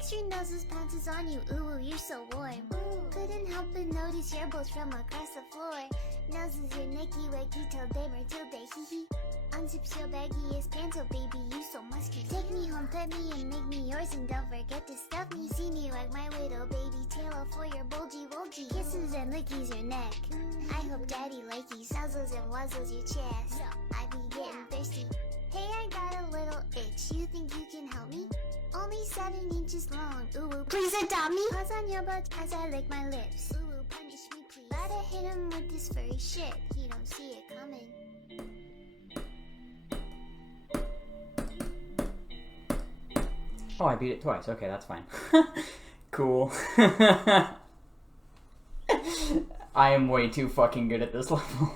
extra noses pounces on you, ooh, you're so warm. Couldn't help but notice your both from across the floor. Noses your nicky wacky till day Matilda, hee hee. Unzips your baggiest pants, oh baby, you so musky. Take me home, pet me, and make me yours, and don't forget to stuff me. See me wag my widow baby tail off for your bulgy bulgy. Kisses and lickies your neck. I hope daddy likey nuzzles and wuzzles your chest. I be getting thirsty. Hey, I got a little itch. You think you can help me? Only 7 inches long. Ooh, please adopt me. Paws on your butt as I lick my lips. Ooh, punish me please. Gotta hit him with this furry shit. He don't see it coming. Oh, I beat it twice. Okay, that's fine. Cool. I am way too fucking good at this level.